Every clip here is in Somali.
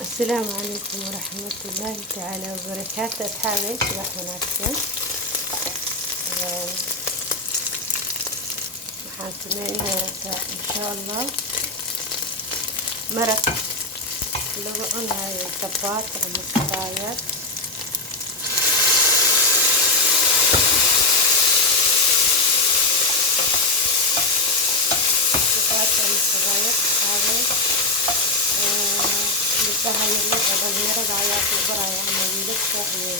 السلام عليكم ورحمة الله تعالى وبركاته. أصحابي صباح وناسين. waxaan sameynayaa insha Allah maraq lagu cunayo chapati ama kabaayad. chapati ama kabaayad gabdhaha yaryar ee dhalinyarada ayaa ku baraya ama wiilasha iyo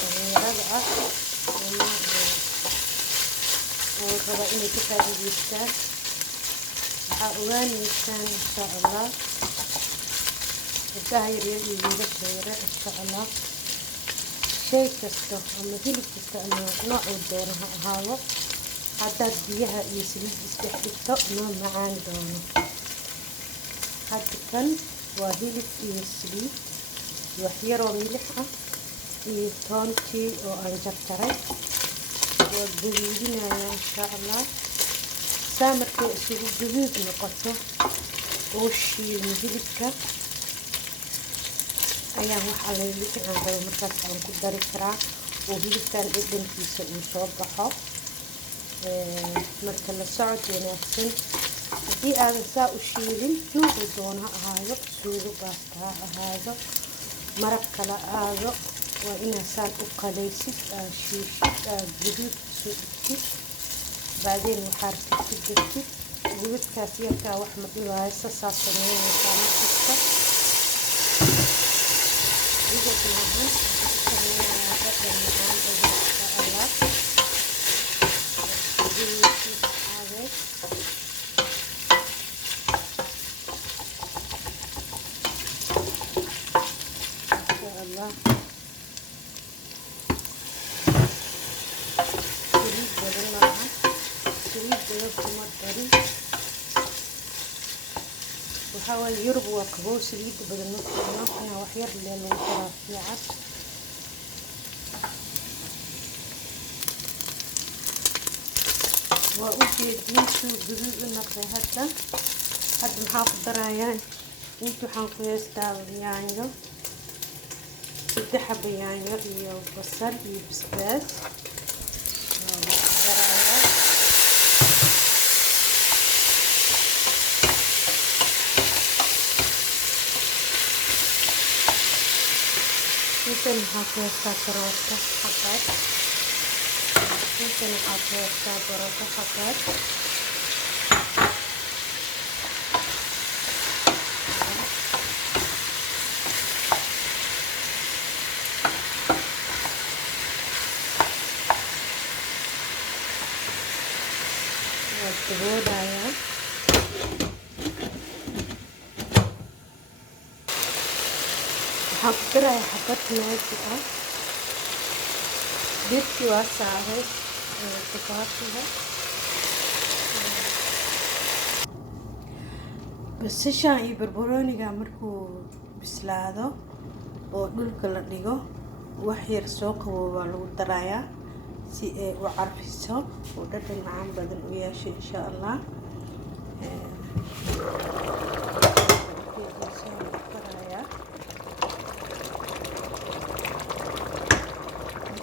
dhalinyarada ah oo raba inay ka faa'iidaystaan. waxaa ogaanaysaan insha Allah gabdhaha yaryar iyo wiilasha yaryar insha Allah shay kasta ama hilib kasta ama noocuu doono ha ahaado haddaad biyaha iyo saliid isdhex dhigto ma macaan doono. hadda kan waa hilib iyo saliid wax yaroo milix ah iyo toontii oo aan jarjaray waa gaduudinayaa insha Allah. saa markay isugu gaduud noqoto oo shiilmo hilibka ayaan wax alla wixii aan rabo markaas aan ku dari karaa oo hilibkan dhadhankiisa uu soo baxo. marka la socod wanaagsan haddii aadan saa u shiilin nuucuu doono ha ahaado suugo baasta ha ahaado maraq kala aado waa inaad saan u qalaysid aad shiishid aad gaduud kasoo dhigtid baadeen waxaa rabtid ku jirtid gubadkaas yarkaa wax ma dhibaayo sasaa sameynaysaa markasta gubad maahan sameynayaa dhadhan macaan badan insha Allah. saliid badan maaha saliid badan kuma darin waxaa waaye yurub waa qabow saliida badan ma fiicno inaa wax yar lee lagu daraa fiican. waa u jeediin suu gaduud u noqday. hadda maxaa ku darayaan inta waxaan ku heystaa yaanyo 3 xabo yaanyo iyo basal iyo basbaas intan waxaa ku heystaa karooto xabad intan waxaa ku heystaa barako xabad daboolaya waxaan ku daraya xabad maaji ah birkii waa saaray chapatiga basashan iyo barbarooniga markuu bislaado oo dhulka la dhigo wax yar soo qaboobaa lagu darayaa si ay u carfiso oo dhadhan macaan badan u yeesho insha Allah.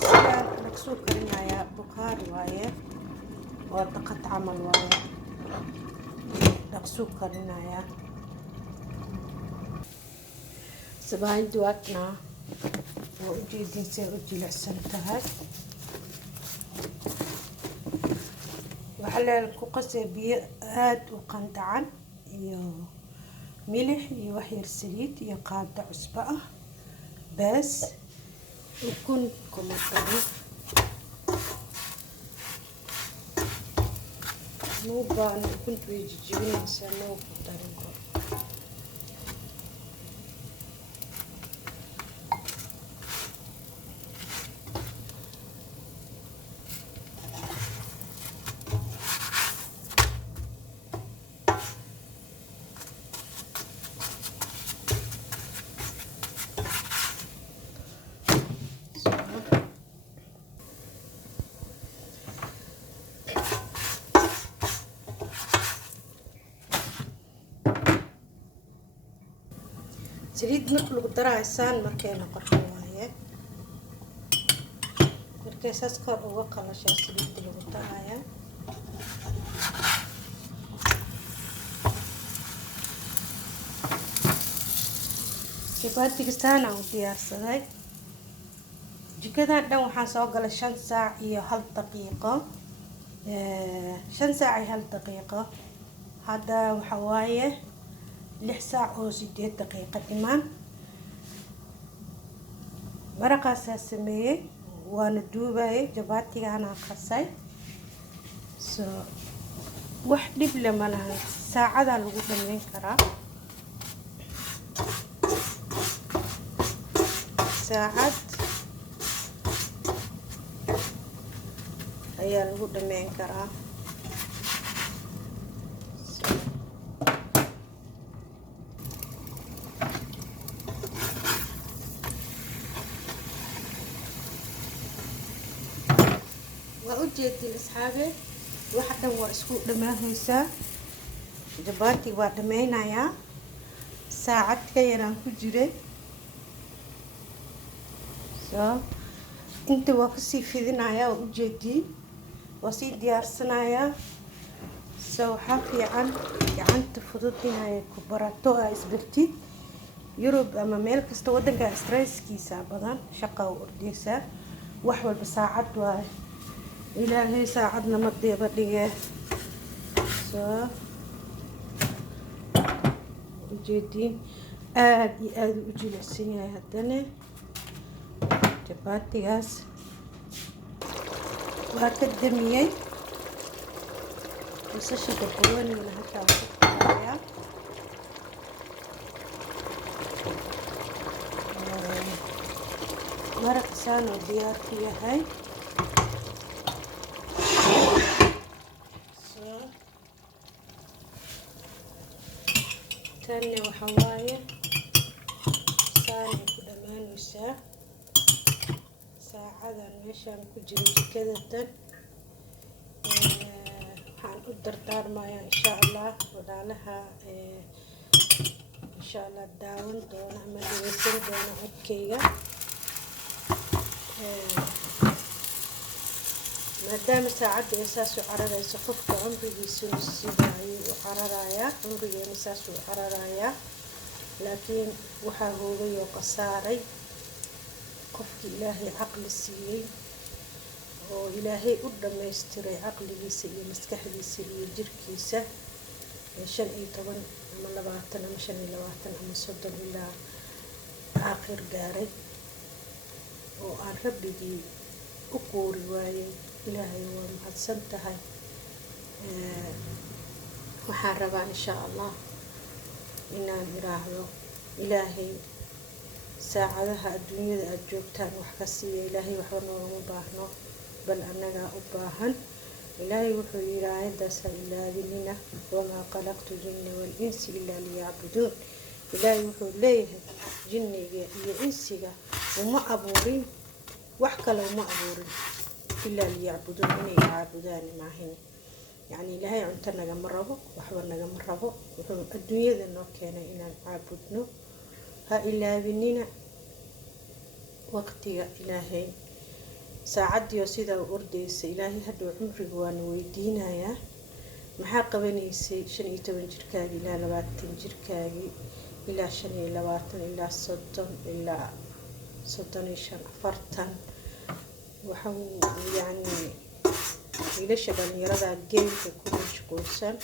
sidaan lagsoo karinayaa bukhaari waaye waa daqad camal waaye lagsoo karinayaa sabaayaddu waadna waa u jeedin say u jilicsan tahay. waxaa ku qasay biyo aad u qandacan iyo milix iyo wax yar saliid iyo qaado cusbo ah baas ukun kuma darin nuubaan ukuntu way jijibinaysaa noo ku darin karo. saliid marka lagu daraayo saan markay noqoto waaye markay saas kor uga qalashaa saliidda lagu daraayo jabaatiga saana u diyaarsaday jikadan dhan waxaan soo galay 5 saac iyo 1 daqiiqo 5 saac iyo 1 daqiiqo hadda waxa waaye 6 saac oo 8 daqiiqo dhiman maraqaasaa sameeyey waana duubayay jabaatigaana qasay wax dhib leh ma laha saacadaa lagu dhameyn karaa saacad ayaa lagu dhameyn karaa waa u jeedin asxaabe waxa dhan waa isku dhamaahaysaa jabaatiga waa dhameynayaa saacad ka yaraan ku jiray inta waa kasii fidinayaa waa u jeedin waa sii diyaarsanayaa waxaa fiican gacanta fudud inay ku barato aa isbartid yurub ama meel kasta wadanka stresskiisa badan shaqa u ordeysaa wax walba saacad waaye ilaahay saacadna ma deeba dhige ujeedin aad iyo aad u jilicsan yahay haddana jabaatigaas waa ka damiyey basasha barbaroonigana halkaa ku qaayaa maraq saan oo diyaar ku yahay tanne waxa waaye saanay ku dhammaanaysaa saacadan meeshaan ku jiro jikada tan waxaan u dardaarmayaa insha allah walaalaha insha allah daawan doona ama dhageysan doona codkayga maadaama saacadda ay saas u cararayso qofka cumrigiisuna sida ayuu u cararayaa cumrigeena saas u cararayaa laakiin waxaa hoogay oo qasaaray qofkii ilaahay caqli siiyey oo ilaahay u dhammaystiray caqligiisa iyo maskaxdiisa iyo jirkiisa 15 ama 20 ama 25 ama 30 ilaa aakhir gaaray oo aan rabbigii u qoori waayay ilaahay waa mahadsan tahay waxaan rabaa insha allah inaan iraahdo ilaahay saacadaha adduunyada aad joogtaan wax ka siiya ilaahay waxba noogama baahno bal annagaa u baahan ilaahay wuxuu yidhi aayaddaas ha ilaadinina wamaa qalaqtu jinna wal-insi ilaa liyacbuduun ilaahay wuxuu leeyahay jinniga iyo insiga uma abuurin wax kale uma abuurin ilaa liyacbuduun inay caabudaan maahin yacni ilaahay cunto nagama rabo waxba nagama rabo wuxuu adduunyada noo keenay inaan caabudno ha ilaabinina waqtiga ilaahay saacadiyo sidaa u ordaysa ilaahay hadhow cumriga waana weydiinayaa maxaa qabanaysay 15 jirkaagii ilaa 20 jirkaagii ilaa 25 ilaa 30 ilaa 35 40 waxuu yani wiilasha dhalinyarada geemka ku mashquulsan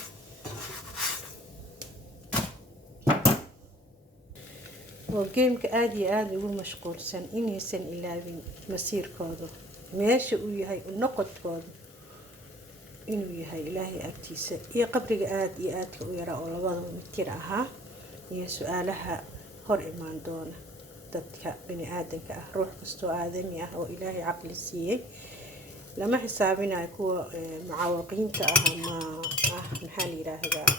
oo geemka aad iyo aad ugu mashquulsan inaysan ilaabin masiirkooda meesha uu yahay noqodkooda inuu yahay ilaahay agtiisa iyo qabriga aad iyo aadka u yara oo labada mitir ahaa iyo su'aalaha hor imaan doona dadka bini aadanka ah ruux kastoo aadami ah oo ilaahay caqli siiyey lama xisaabinayo kuwa mucaawiqiinta ah ama maxaa la yiraahdaa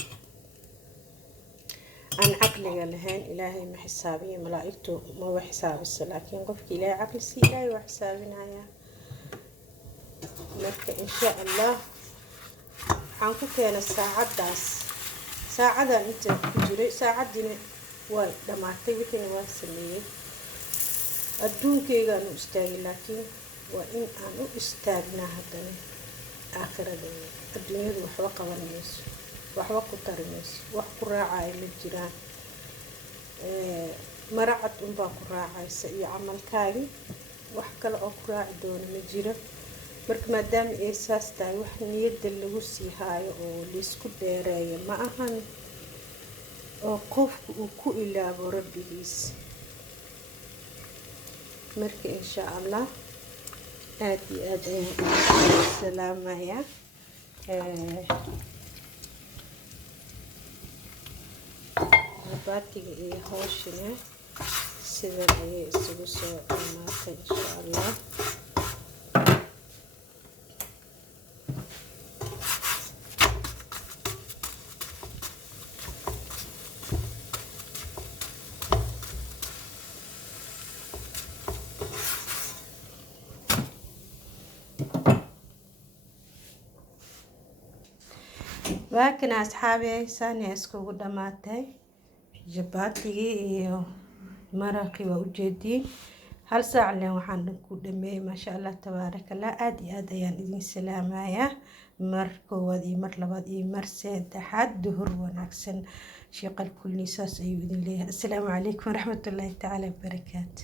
aan caqliga lahayn ilaahay ma xisaabiyo malaa'igtu ma wax xisaabiso laakiin qofkii ilaahay caqli siiyey ilaahay waa xisaabinaya marka insha allah waxaan ku keenay saacadaas saacadan inta ku jiray saacadina way dhamaatay wixii waan sameeyay adduunkaygaan u istaagay laakiin waa in aan u istaagnaa haddana aakhiradayda adduunyadu waxba qaban mayso waxba ku tari mayso wax ku raacaya ma jiraan maracad unbaa ku raacaysa iyo camalkaagi wax kale oo ku raaci doona ma jiro marka maadaama ay saas tahay wax niyadda lagu sii haayo oo laysku dheereeyo ma ahan oo qofku uu ku ilaabo rabbigiis marka insha allah aad iyo aad ayaan salaamayaa baatiga iyo hawshina sidan ayay isugu soo dhamaatay insha allah waakana asxaabi saani iskugu dhamaatay jabaatigii iyo maraqii waa ujeediin hal saac leen waxaan ku dhameeyay maasha allah tabaarakallah aad iyo aad ayaan idin salaamayaa mar koowaad iyo mar labaad iyo mar saddexaad duhur wanaagsan sheeqal kulli saas ayuu idin leeyahay assalaamu calaykum waraxmatullaahi tacaala wabarakaatu